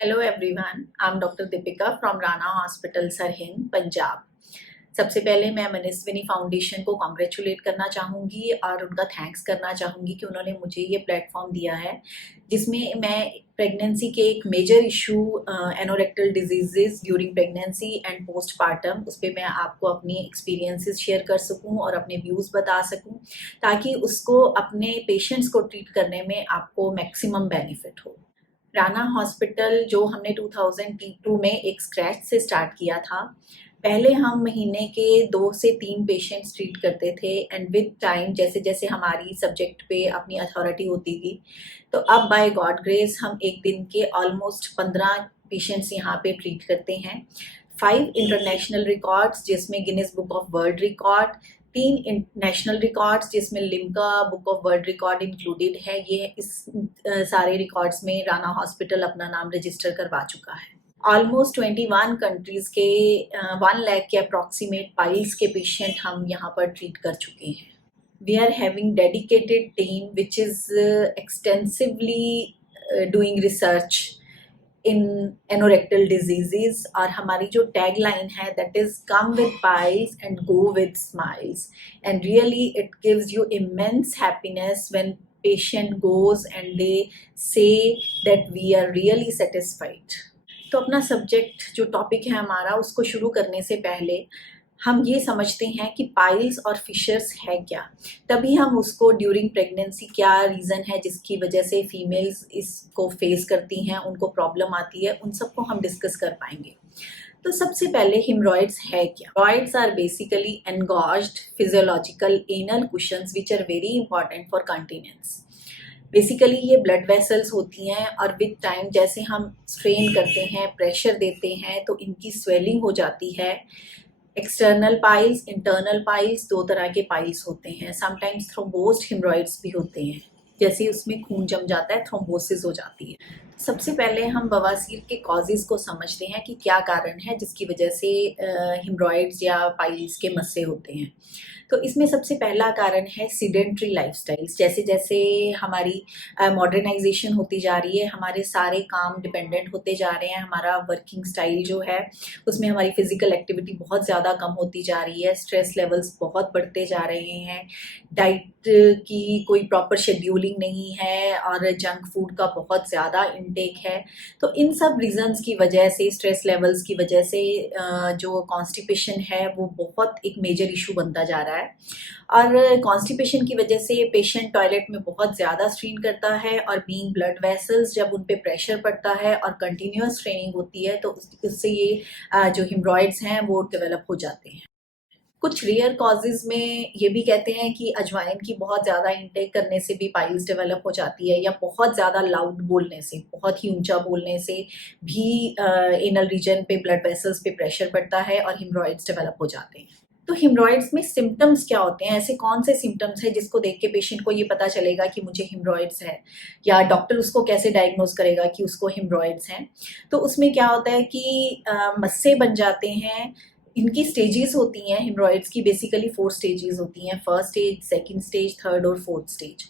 Hello everyone, I am doctor Deepika from Rana hospital Sirhind, Punjab. सबसे पहले मैं मनस्विनी फाउंडेशन को कॉन्ग्रेचुलेट करना चाहूँगी और उनका थैंक्स करना चाहूँगी कि उन्होंने मुझे ये प्लेटफॉर्म दिया है जिसमें मैं प्रेगनेंसी के एक major issue anorectal diseases during pregnancy and postpartum उस पर मैं आपको अपनी एक्सपीरियंसेस शेयर कर सकूं और अपने व्यूज़ बता सकूं ताकि उसको अपने पेशेंट्स को ट्रीट करने में आपको मैक्सिमम बेनिफिट हो। राना हॉस्पिटल जो हमने 2002 में एक स्क्रैच से स्टार्ट किया था। पहले हम महीने के 2 से 3 पेशेंट्स ट्रीट करते थे एंड विद टाइम जैसे जैसे हमारी सब्जेक्ट पे अपनी अथॉरिटी होती गई तो अब बाय गॉड ग्रेस हम एक दिन के ऑलमोस्ट 15 पेशेंट्स यहाँ पे ट्रीट करते हैं। 5 इंटरनेशनल रिकॉर्ड्स जिसमें Guinness book of world record, 3 national records जिसमें Limca book of world record included है। ये इस सारे रिकॉर्ड्स में राना हॉस्पिटल अपना नाम रजिस्टर करवा चुका है। ऑलमोस्ट 21 कंट्रीज के 1 लाख के अप्रॉक्सीमेट पाइल्स के पेशेंट हम यहाँ पर ट्रीट कर चुके हैं। We are having dedicated team which is extensively doing research in anorectal diseases और हमारी जो टैग लाइन है that is come with piles and go with smiles and really it gives you immense happiness when patient goes and they say that we are really satisfied। तो अपना subject जो topic है हमारा उसको शुरू करने से पहले हम ये समझते हैं कि पाइल्स और फिशर्स है क्या, तभी हम उसको ड्यूरिंग प्रेगनेंसी क्या रीज़न है जिसकी वजह से फीमेल्स इसको फेस करती हैं, उनको प्रॉब्लम आती है, उन सबको हम डिस्कस कर पाएंगे। तो सबसे पहले हिमरॉइड्स है क्या। Haemorrhoids are basically engorged physiological anal cushions which are very important for continence. Basically ये ब्लड वेसल्स होती हैं और विद टाइम जैसे हम स्ट्रेन करते हैं, प्रेशर देते हैं तो इनकी स्वेलिंग हो जाती है। एक्सटर्नल पाइल्स, इंटरनल पाइल्स, 2 तरह के पाइल्स होते हैं। समटाइम्स थ्रोम्बोस्ड हिमरॉइड्स भी होते हैं, जैसे उसमें खून जम जाता है, थ्रोम्बोसिस हो जाती है। सबसे पहले हम बवासीर के कॉजेज़ को समझते हैं कि क्या कारण है जिसकी वजह से हिमरॉइड्स या पाइल्स के मस्से होते हैं। तो इसमें सबसे पहला कारण है सीडेंट्री लाइफस्टाइल्स। जैसे जैसे हमारी मॉडर्नाइजेशन होती जा रही है, हमारे सारे काम डिपेंडेंट होते जा रहे हैं, हमारा वर्किंग स्टाइल जो है उसमें हमारी फिजिकल एक्टिविटी बहुत ज़्यादा कम होती जा रही है, स्ट्रेस लेवल्स बहुत बढ़ते जा रहे हैं, डाइट की कोई प्रॉपर शेड्यूलिंग नहीं है और जंक फूड का बहुत ज़्यादा इनटेक है। तो इन सब रीजंस की वजह से, स्ट्रेस लेवल्स की वजह से जो कॉन्स्टिपेशन है वो बहुत एक मेजर इशू बनता जा रहा है। और कॉन्स्टिपेशन की वजह से पेशेंट टॉयलेट में बहुत ज़्यादा स्ट्रेन करता है और बीइंग ब्लड वेसल्स जब उन पे प्रेशर पड़ता है और कंटिन्यूअस स्ट्रेनिंग होती है तो उससे ये जो हिमरॉइड्स हैं वो डेवलप हो जाते हैं। कुछ रेयर कॉजेज में ये भी कहते हैं कि अजवाइन की बहुत ज़्यादा इंटेक करने से भी पाइल्स डेवलप हो जाती है, या बहुत ज़्यादा लाउड बोलने से, बहुत ही ऊंचा बोलने से भी एनल रीजन पे ब्लड वेसल्स पे प्रेशर पड़ता है और हिमरॉइड्स डेवलप हो जाते हैं। तो हिमरॉइड्स में सिम्टम्स क्या होते हैं, ऐसे कौन से सिम्टम्स हैं जिसको देख के पेशेंट को ये पता चलेगा कि मुझे हिमरॉइड्स है, या डॉक्टर उसको कैसे डायग्नोज करेगा कि उसको हिमरॉइड्स हैं। तो उसमें क्या होता है कि मस्से बन जाते हैं। इनकी स्टेजेस होती हैं हिमरॉइड्स की, बेसिकली 4 स्टेजेस होती हैं, first stage, second stage, third और फोर्थ स्टेज।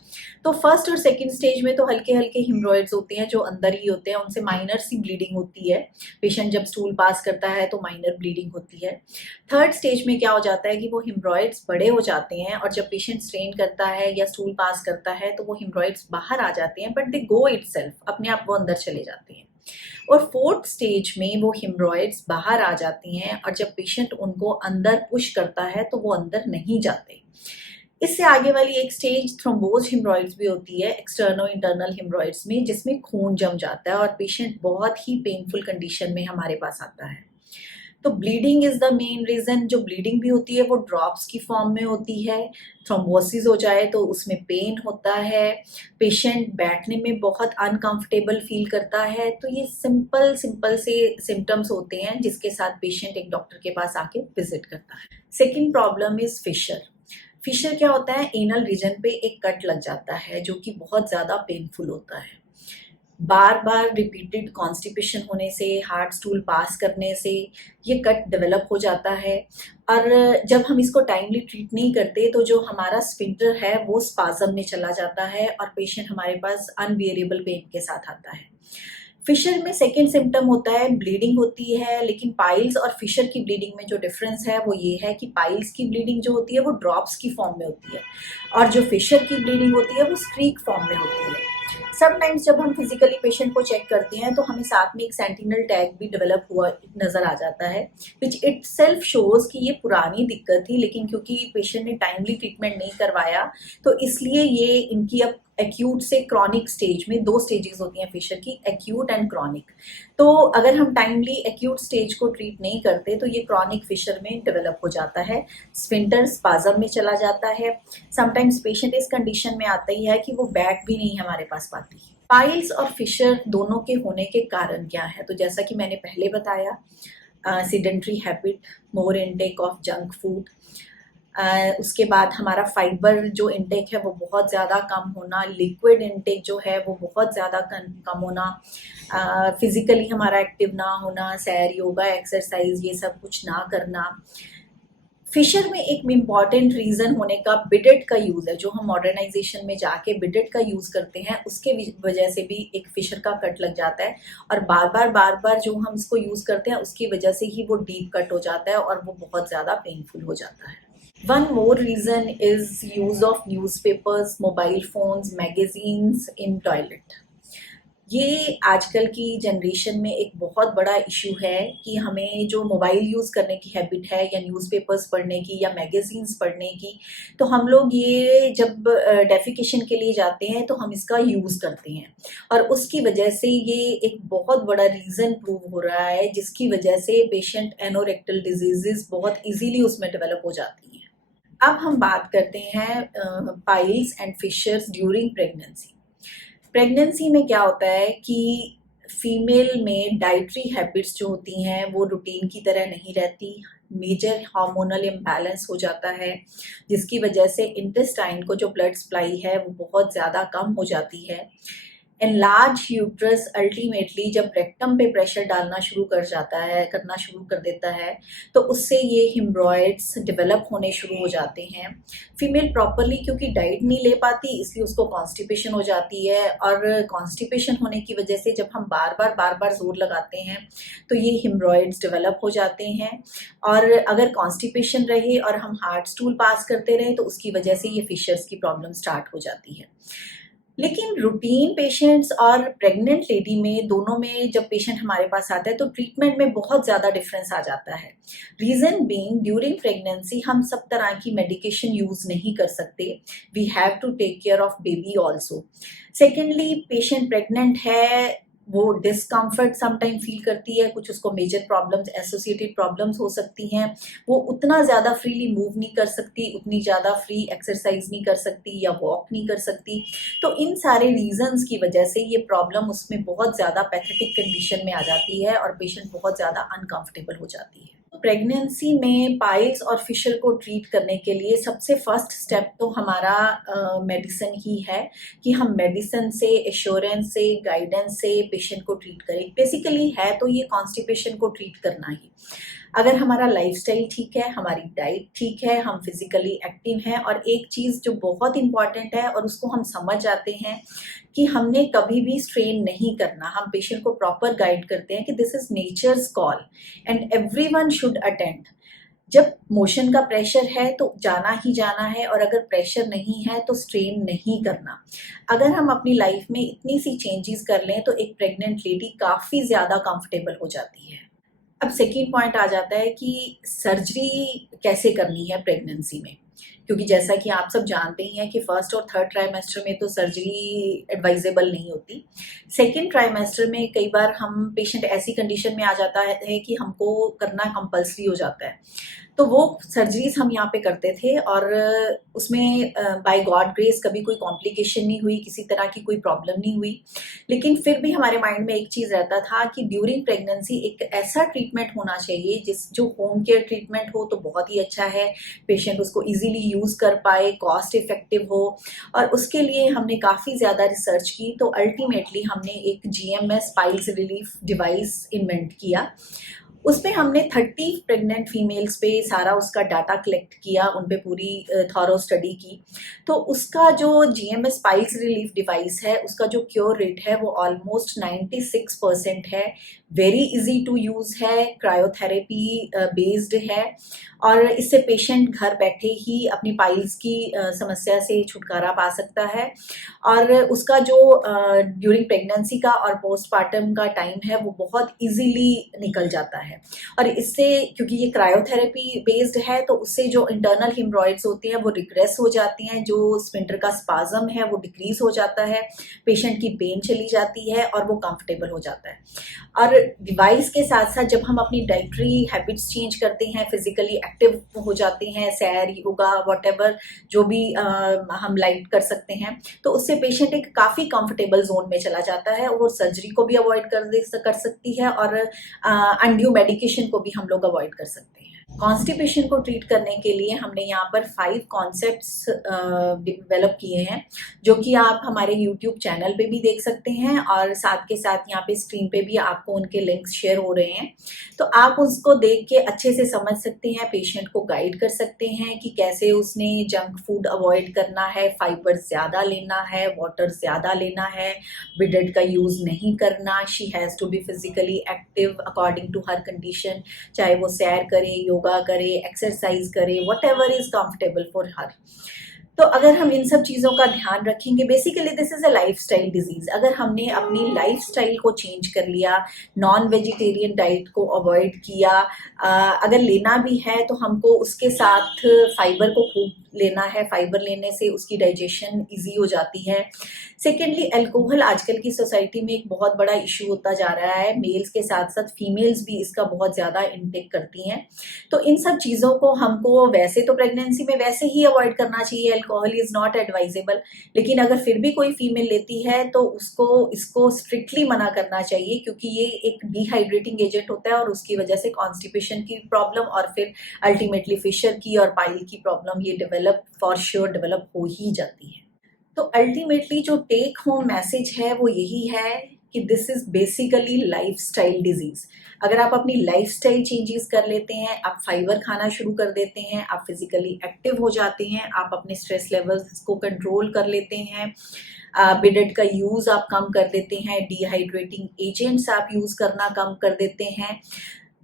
तो फर्स्ट और सेकंड स्टेज में तो हल्के हल्के हिमरॉइड्स होते हैं जो अंदर ही होते हैं, उनसे माइनर सी ब्लीडिंग होती है। पेशेंट जब स्टूल पास करता है तो माइनर ब्लीडिंग होती है। थर्ड स्टेज में क्या हो जाता है कि वो हिमरॉइड्स बड़े हो जाते हैं और जब पेशेंट स्ट्रेन करता है या स्टूल पास करता है तो वो हिमरॉइड्स बाहर आ जाते हैं, बट दे गो इटसेल्फ, अपने आप वो अंदर चले जाते हैं। और फोर्थ स्टेज में वो हिमरॉइड्स बाहर आ जाती हैं और जब पेशेंट उनको अंदर पुश करता है तो वो अंदर नहीं जाते। इससे आगे वाली एक स्टेज थ्रोम्बोज हिमरॉइड्स भी होती है, एक्सटर्नो इंटरनल हिमरॉइड्स में, जिसमें खून जम जाता है और पेशेंट बहुत ही पेनफुल कंडीशन में हमारे पास आता है। तो bleeding is the main reason. जो ब्लीडिंग भी होती है वो ड्रॉप्स की फॉर्म में होती है। थ्रोम्बोसिस हो जाए तो उसमें पेन होता है, पेशेंट बैठने में बहुत अनकंफर्टेबल फील करता है। तो ये सिंपल सिंपल से सिम्टम्स होते हैं जिसके साथ पेशेंट एक डॉक्टर के पास आके विजिट करता है। Second problem is fissure. Fissure क्या होता है, एनल रीजन पे एक कट लग जाता है जो कि बहुत ज़्यादा पेनफुल होता है। बार बार रिपीटेड कॉन्स्टिपेशन होने से, हार्ड स्टूल पास करने से ये कट डेवलप हो जाता है और जब हम इसको टाइमली ट्रीट नहीं करते तो जो हमारा स्फिंक्टर है वो स्पाज्म में चला जाता है और पेशेंट हमारे पास अनबियरेबल पेन के साथ आता है। फिशर में सेकेंड सिम्टम होता है ब्लीडिंग होती है, लेकिन पाइल्स और फिशर की ब्लीडिंग में जो डिफरेंस है वो ये है कि पाइल्स की ब्लीडिंग जो होती है वो ड्रॉप्स की फॉर्म में होती है और जो फिशर की ब्लीडिंग होती है वो स्ट्रीक फॉर्म में होती है। समटाइम्स जब हम फिजिकली पेशेंट को चेक करते हैं तो हमें साथ में एक सेंटिनल टैग भी डेवलप हुआ नजर आ जाता है, विच इट सेल्फ शोज कि ये पुरानी दिक्कत थी, लेकिन क्योंकि पेशेंट ने टाइमली ट्रीटमेंट नहीं करवाया तो इसलिए ये इनकी अब एक्यूट से क्रॉनिक स्टेज में, दो स्टेजेस होती हैं फिशर की, एक्यूट एंड क्रॉनिक। तो अगर हम टाइमली एक्यूट स्टेज को ट्रीट नहीं करते तो ये क्रॉनिक फिशर में डेवलप हो जाता है, स्फिंक्टर स्पाज्म में चला जाता है। समटाइम्स पेशेंट इस कंडीशन में आता ही है कि वो बैठ भी नहीं हमारे पास पाती। पाइल्स और फिशर दोनों के होने के कारण क्या है, तो जैसा कि मैंने पहले बताया, sedentary habit, more intake of junk food, उसके बाद हमारा फाइबर जो इनटेक है वो बहुत ज़्यादा कम होना, लिक्विड इनटेक जो है वो बहुत ज़्यादा कम होना, फिजिकली हमारा एक्टिव ना होना, सैर, योगा, एक्सरसाइज ये सब कुछ ना करना। फिशर में एक इम्पॉर्टेंट रीज़न होने का बिडेट का यूज़ है, जो हम मॉडर्नाइजेशन में जाके बिडेट का यूज़ करते हैं उसके वजह से भी एक फिशर का कट लग जाता है, और बार बार जो हम इसको यूज़ करते हैं उसकी वजह से ही वो डीप कट हो जाता है और वो बहुत ज़्यादा पेनफुल हो जाता है। One more reason is use of newspapers, mobile phones, magazines in toilet. ये आजकल की जनरेशन में एक बहुत बड़ा इशू है कि हमें जो मोबाइल यूज़ करने की हैबिट है या न्यूज़पेपर्स पढ़ने की या मैगज़ीन्स पढ़ने की, तो हम लोग ये जब डेफिकेशन के लिए जाते हैं तो हम इसका यूज़ करते हैं और उसकी वजह से ये एक बहुत बड़ा रीज़न प्रूव हो रहा है, जिसकी वजह से पेशेंट एनोरेक्टल डिजीज़ बहुत इजीली उसमें डेवलप हो जाती हैं। अब हम बात करते हैं piles and fissures during pregnancy. Pregnancy में क्या होता है कि फीमेल में डाइटरी हैबिट्स जो होती हैं वो रूटीन की तरह नहीं रहती, मेजर हार्मोनल इम्बैलेंस हो जाता है, जिसकी वजह से इंटेस्टाइन को जो ब्लड सप्लाई है वो बहुत ज़्यादा कम हो जाती है। एनलार्ज यूट्रस अल्टीमेटली जब रेक्टम पे प्रेशर डालना शुरू करना शुरू कर देता है, तो उससे ये हिम्ब्रॉइड्स डेवलप होने शुरू हो जाते हैं। फीमेल प्रॉपरली क्योंकि डाइट नहीं ले पाती, इसलिए उसको कॉन्स्टिपेशन हो जाती है, और कॉन्स्टिपेशन होने की वजह से जब हम बार बार जोर लगाते हैं तो ये हिम्ब्रॉइड्स डेवलप हो जाते हैं, और अगर कॉन्स्टिपेशन रहे और हम हार्ड स्टूल पास करते रहे तो उसकी वजह से ये फिशर्स की प्रॉब्लम स्टार्ट हो जाती है। लेकिन रूटीन पेशेंट्स और प्रेग्नेंट लेडी में, दोनों में जब पेशेंट हमारे पास आता है तो ट्रीटमेंट में बहुत ज़्यादा डिफरेंस आ जाता है। रीज़न बीइंग, ड्यूरिंग प्रेगनेंसी हम सब तरह की मेडिकेशन यूज़ नहीं कर सकते, we have to take care of baby also. Secondly, patient pregnant है, वो डिस्कम्फर्ट समटाइम फील करती है, कुछ उसको मेजर प्रॉब्लम्स, एसोसिएटेड प्रॉब्लम्स हो सकती हैं, वो उतना ज़्यादा फ्रीली मूव नहीं कर सकती, उतनी ज़्यादा फ्री एक्सरसाइज नहीं कर सकती या वॉक नहीं कर सकती। तो इन सारे रीजंस की वजह से ये प्रॉब्लम उसमें बहुत ज़्यादा पैथेटिक कंडीशन में आ जाती है और पेशेंट बहुत ज़्यादा अनकंफर्टेबल हो जाती है। प्रेगनेंसी में पाइल्स और फिशर को ट्रीट करने के लिए सबसे फर्स्ट स्टेप तो हमारा मेडिसिन ही है कि हम मेडिसिन से, एश्योरेंस से, गाइडेंस से पेशेंट को ट्रीट करें। बेसिकली है तो ये कॉन्स्टिपेशन को ट्रीट करना ही। अगर हमारा लाइफस्टाइल ठीक है, हमारी डाइट ठीक है, हम फिजिकली एक्टिव हैं, और एक चीज़ जो बहुत इंपॉर्टेंट है और उसको हम समझ जाते हैं कि हमने कभी भी स्ट्रेन नहीं करना, हम पेशेंट को प्रॉपर गाइड करते हैं कि this is nature's call and everyone should attend. जब मोशन का प्रेशर है तो जाना ही जाना है, और अगर प्रेशर नहीं है तो स्ट्रेन नहीं करना। अगर हम अपनी लाइफ में इतनी सी चेंजेस कर लें तो एक प्रेग्नेंट लेडी काफ़ी ज़्यादा कंफर्टेबल हो जाती है। अब सेकेंड पॉइंट आ जाता है कि सर्जरी कैसे करनी है प्रेगनेंसी में, क्योंकि जैसा कि आप सब जानते ही हैं कि फर्स्ट और थर्ड ट्राइमेस्टर में तो सर्जरी एडवाइजेबल नहीं होती। सेकेंड ट्राइमेस्टर में कई बार हम पेशेंट ऐसी कंडीशन में आ जाता है कि हमको करना कंपल्सरी हो जाता है, तो वो सर्जरीज हम यहाँ पे करते थे, और उसमें बाय गॉड ग्रेस कभी कोई कॉम्प्लिकेशन नहीं हुई, किसी तरह की कोई प्रॉब्लम नहीं हुई। लेकिन फिर भी हमारे माइंड में एक चीज़ रहता था कि ड्यूरिंग प्रेगनेंसी एक ऐसा ट्रीटमेंट होना चाहिए जो होम केयर ट्रीटमेंट हो तो बहुत ही अच्छा है, पेशेंट उसको इजीली यूज़ कर पाए, कॉस्ट इफेक्टिव हो, और उसके लिए हमने काफ़ी ज़्यादा रिसर्च की। तो अल्टीमेटली हमने एक GMS piles relief device invent किया, उसमें हमने 30 प्रेग्नेंट फीमेल्स पे सारा उसका डाटा कलेक्ट किया, उन पे पूरी थॉरो स्टडी की। तो उसका जो जीएमएस पाइल्स रिलीफ डिवाइस है, उसका जो क्योर रेट है वो ऑलमोस्ट 96% है। वेरी इजी टू यूज़ है, क्रायोथेरेपी बेस्ड है, और इससे पेशेंट घर बैठे ही अपनी पाइल्स की समस्या से छुटकारा पा सकता है। और उसका जो ड्यूरिंग प्रेगनेंसी का और पोस्टपार्टम का टाइम है वो बहुत इजीली निकल जाता है। और इससे, क्योंकि ये क्रायोथेरेपी बेस्ड है, तो उससे जो इंटरनल हिमरॉइड्स होती हैं वो रिग्रेस हो जाती हैं, जो स्फिंक्टर का स्पाज्म है वो डिक्रीज हो जाता है, पेशेंट की पेन चली जाती है और वो कंफर्टेबल हो जाता है। और डिवाइस के साथ साथ जब हम अपनी डाइटरी हैबिट्स चेंज करते हैं, फिजिकली एक्टिव हो जाते हैं, सैर, योगा, व्हाटएवर जो भी हम लाइट कर सकते हैं, तो उससे पेशेंट एक काफ़ी कंफर्टेबल जोन में चला जाता है, और सर्जरी को भी अवॉइड कर सकती है, और अनड्यू मेडिकेशन को भी हम लोग अवॉइड कर सकते हैं। कॉन्स्टिपेशन को ट्रीट करने के लिए हमने यहाँ पर 5 कॉन्सेप्ट्स डेवलप किए हैं, जो कि आप हमारे यूट्यूब चैनल पे भी देख सकते हैं, और साथ के साथ यहाँ पे स्क्रीन पे भी आपको उनके लिंक्स शेयर हो रहे हैं। तो आप उसको देख के अच्छे से समझ सकते हैं, पेशेंट को गाइड कर सकते हैं कि कैसे उसने जंक फूड अवॉइड करना है, फाइबर ज़्यादा लेना है, वाटर ज़्यादा लेना है, बिडेड का यूज़ नहीं करना, she has to be physically active according to her condition, चाहे वो सैर करे, योगा करे, एक्सरसाइज करे, whatever is comfortable for her. तो अगर हम इन सब चीज़ों का ध्यान रखेंगे, basically this is a lifestyle disease. अगर हमने अपनी लाइफस्टाइल को चेंज कर लिया, नॉन वेजिटेरियन डाइट को अवॉइड किया, अगर लेना भी है तो हमको उसके साथ फाइबर को खूब लेना है, फाइबर लेने से उसकी डाइजेशन इजी हो जाती है। सेकेंडली, अल्कोहल आजकल की सोसाइटी में एक बहुत बड़ा इशू होता जा रहा है, मेल्स के साथ साथ फीमेल्स भी इसका बहुत ज़्यादा इंटेक करती हैं। तो इन सब चीज़ों को हमको वैसे तो प्रेगनेंसी में वैसे ही अवॉइड करना चाहिए, अल्कोहल इज़ नॉट एडवाइजेबल, लेकिन अगर फिर भी कोई फीमेल लेती है तो उसको इसको स्ट्रिक्टली मना करना चाहिए, क्योंकि ये एक डिहाइड्रेटिंग एजेंट होता है, और उसकी वजह से कॉन्स्टिपेशन की प्रॉब्लम और फिर अल्टीमेटली फिशर की और पाइल की प्रॉब्लम ये फॉर श्योर डेवलप हो ही जाती है। तो अल्टीमेटली जो टेक होम मैसेज है वो यही है कि this is basically lifestyle disease. अगर आप अपनी लाइफस्टाइल चेंजेस कर लेते हैं, आप फाइबर खाना शुरू कर देते हैं, आप फिजिकली एक्टिव हो जाते हैं, आप अपने स्ट्रेस लेवल्स को कंट्रोल कर लेते हैं, बिडेड का यूज आप कम कर देते हैं, डिहाइड्रेटिंग एजेंट्स आप यूज करना कम कर देते हैं,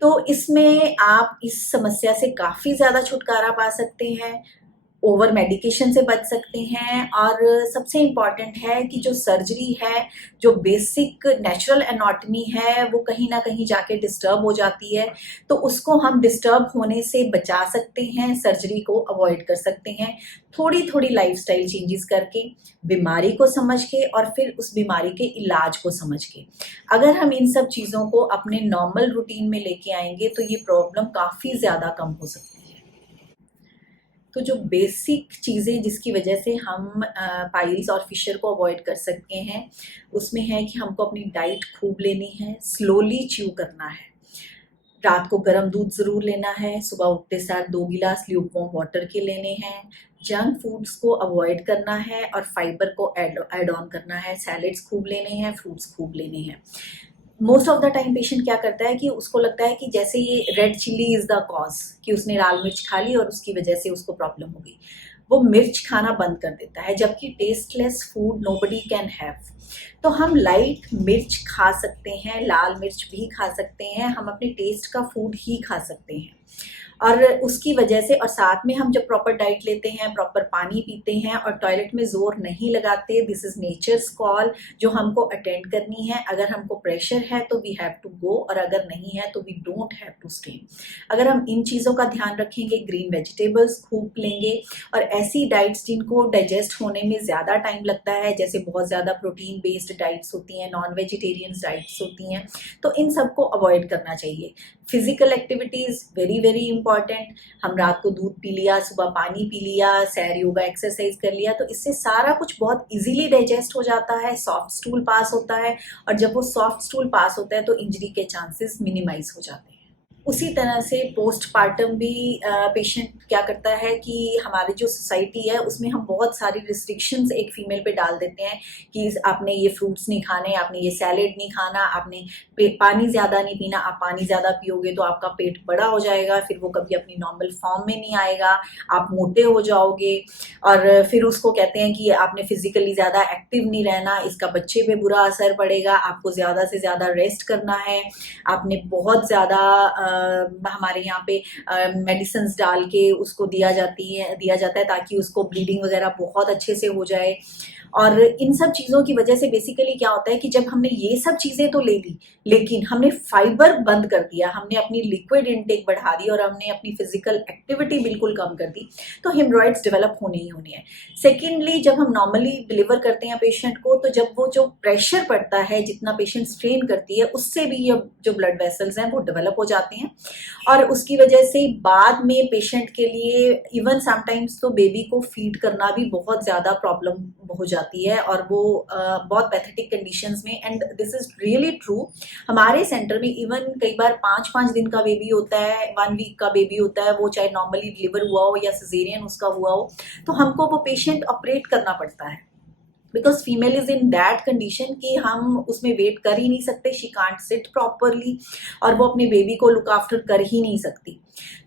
तो इसमें आप इस समस्या से काफी ज्यादा छुटकारा पा सकते हैं, ओवर मेडिकेशन से बच सकते हैं, और सबसे इम्पॉर्टेंट है कि जो सर्जरी है, जो बेसिक नेचुरल एनाटॉमी है, वो कहीं ना कहीं जाके डिस्टर्ब हो जाती है, तो उसको हम डिस्टर्ब होने से बचा सकते हैं, सर्जरी को अवॉइड कर सकते हैं, थोड़ी थोड़ी लाइफस्टाइल चेंजेस करके, बीमारी को समझ के, और फिर उस बीमारी के इलाज को समझ के। अगर हम इन सब चीज़ों को अपने नॉर्मल रूटीन में लेके आएंगे तो ये प्रॉब्लम काफ़ी ज़्यादा कम हो सकती है। तो जो बेसिक चीज़ें जिसकी वजह से हम पाइल्स और फिशर को अवॉइड कर सकते हैं, उसमें है कि हमको अपनी डाइट खूब लेनी है, स्लोली च्यू करना है, रात को गर्म दूध ज़रूर लेना है, सुबह उठते सार 2 गिलास ल्यूकवार्म वाटर के लेने हैं, जंक फूड्स को अवॉइड करना है और फाइबर को ऐड ऑन करना है, सैलेड्स खूब लेने हैं, फ्रूट्स खूब लेने हैं। Most of the time patient क्या करता है कि उसको लगता है कि जैसे ये red chilli is the cause, कि उसने लाल मिर्च खा ली और उसकी वजह से उसको प्रॉब्लम हो गई, वो मिर्च खाना बंद कर देता है, जबकि tasteless food nobody can have. तो हम लाइट मिर्च खा सकते हैं, लाल मिर्च भी खा सकते हैं, हम अपने टेस्ट का फूड ही खा सकते हैं, और उसकी वजह से, और साथ में हम जब प्रॉपर डाइट लेते हैं, प्रॉपर पानी पीते हैं और टॉयलेट में जोर नहीं लगाते, दिस इज नेचर्स कॉल जो हमको अटेंड करनी है। अगर हमको प्रेशर है तो वी हैव टू गो, और अगर नहीं है तो we don't have to stay. अगर हम इन चीज़ों का ध्यान रखेंगे, ग्रीन वेजिटेबल्स खूब लेंगे, और ऐसी डाइट्स जिनको डाइजेस्ट होने में ज़्यादा टाइम लगता है, जैसे बहुत ज़्यादा प्रोटीन बेस्ड डाइट्स होती हैं, नॉन वेजिटेरियन डाइट्स होती हैं, तो इन सबको अवॉइड करना चाहिए। Physical activities very very important. हम रात को दूध पी लिया, सुबह पानी पी लिया, सैर, योगा, एक्सरसाइज कर लिया, तो इससे सारा कुछ बहुत इजीली डाइजेस्ट हो जाता है, सॉफ्ट स्टूल पास होता है, और जब वो सॉफ्ट स्टूल पास होता है तो इंजरी के चांसेस मिनिमाइज हो जाते हैं। उसी तरह से पोस्टपार्टम भी पेशेंट क्या करता है कि हमारी जो सोसाइटी है उसमें हम बहुत सारी रिस्ट्रिक्शंस एक फीमेल पे डाल देते हैं कि आपने ये फ्रूट्स नहीं खाने, आपने ये सैलेड नहीं खाना, आपने पानी ज़्यादा नहीं पीना, आप पानी ज़्यादा पियोगे तो आपका पेट बड़ा हो जाएगा, फिर वो कभी अपनी नॉर्मल फॉर्म में नहीं आएगा, आप मोटे हो जाओगे। और फिर उसको कहते हैं कि आपने फिजिकली ज़्यादा एक्टिव नहीं रहना, इसका बच्चे पे बुरा असर पड़ेगा, आपको ज़्यादा से ज़्यादा रेस्ट करना है, आपने बहुत ज़्यादा हमारे यहाँ पे मेडिसिन डाल के उसको दिया जाता है ताकि उसको ब्लीडिंग वगैरह बहुत अच्छे से हो जाए। और इन सब चीज़ों की वजह से बेसिकली क्या होता है कि जब हमने ये सब चीज़ें तो ले ली, लेकिन हमने फाइबर बंद कर दिया, हमने अपनी लिक्विड इनटेक बढ़ा दी और हमने अपनी फिजिकल एक्टिविटी बिल्कुल कम कर दी, तो हेमरॉइड्स डेवलप होने ही होनी है। सेकेंडली, जब हम नॉर्मली डिलीवर करते हैं पेशेंट को, तो जब वो जो प्रेशर पड़ता है, जितना पेशेंट स्ट्रेन करती है, उससे भी ये जो ब्लड वेसल्स हैं वो डेवलप हो जाते हैं और उसकी वजह से बाद में पेशेंट के लिए इवन समटाइम्स तो बेबी को फीड करना भी बहुत ज़्यादा प्रॉब्लम हो जाती है और वो बहुत पैथेटिक कंडीशंस में, and this is really true. हमारे सेंटर में इवन कई बार 5-5 दिन का बेबी होता है, 1 वीक का बेबी होता है, वो चाहे नॉर्मली डिलीवर हुआ हो या सिजेरियन उसका हुआ हो, तो हमको वो पेशेंट ऑपरेट करना पड़ता है because female is in that condition कि हम उसमें वेट कर ही नहीं सकते, शी कांट सिट प्रॉपरली और वो अपने बेबी को लुक आफ्टर कर ही नहीं सकती।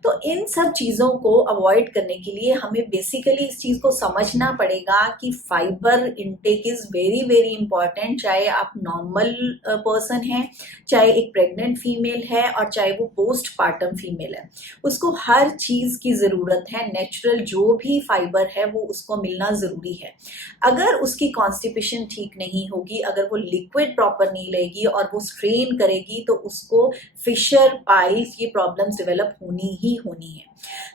तो इन सब चीज़ों को अवॉइड करने के लिए हमें बेसिकली इस चीज़ को समझना पड़ेगा कि fibre intake is very very important, चाहे आप नॉर्मल पर्सन हैं, चाहे एक प्रेग्नेंट फीमेल है और चाहे वो पोस्टपार्टम फीमेल है, उसको हर चीज़ की ज़रूरत है। नेचुरल जो भी फाइबर है वो उसको मिलना ज़रूरी है। अगर उसकी कॉन्स्टिपेशन ठीक नहीं होगी, अगर वो लिक्विड प्रॉपर नहीं लेगी और वो स्ट्रेन करेगी, तो उसको फिशर, पाइल्स, ये प्रॉब्लम्स डेवलप होनी ही होनी है।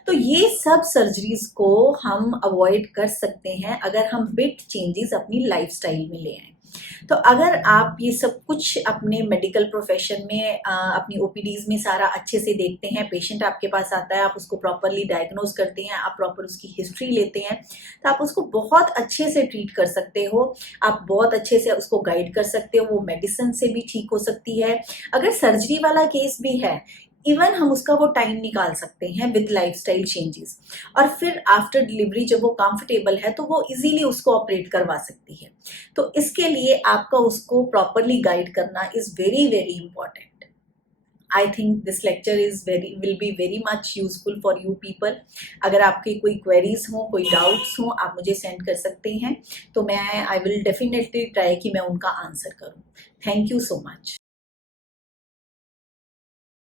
तो ये सब सर्जरीज को हम अवॉइड कर सकते हैं अगर हम बिट चेंजेस अपनी लाइफस्टाइल में ले आए। तो अगर आप ये सब कुछ अपने मेडिकल प्रोफेशन में अपनी ओपीडीज में सारा अच्छे से देखते हैं, पेशेंट आपके पास आता है, आप उसको प्रॉपरली डायग्नोज करते हैं, आप प्रॉपर उसकी हिस्ट्री लेते हैं, तो आप उसको बहुत अच्छे से ट्रीट कर सकते हो, आप बहुत अच्छे से उसको गाइड कर सकते हो, वो मेडिसिन से भी ठीक हो सकती है। अगर सर्जरी वाला केस भी है, इवन हम उसका वो टाइम निकाल सकते हैं विद लाइफस्टाइल चेंजेस, और फिर आफ्टर डिलीवरी जब वो कंफर्टेबल है तो वो इजीली उसको ऑपरेट करवा सकती है। तो इसके लिए आपका उसको प्रॉपरली गाइड करना is very very important. I think this lecture will be very much useful for you people. अगर आपकी कोई क्वेरीज हो, कोई डाउट्स हो, आप मुझे सेंड कर सकते हैं, तो मैं आई विल डेफिनेटली ट्राई कि मैं उनका आंसर करूँ। Thank you so much.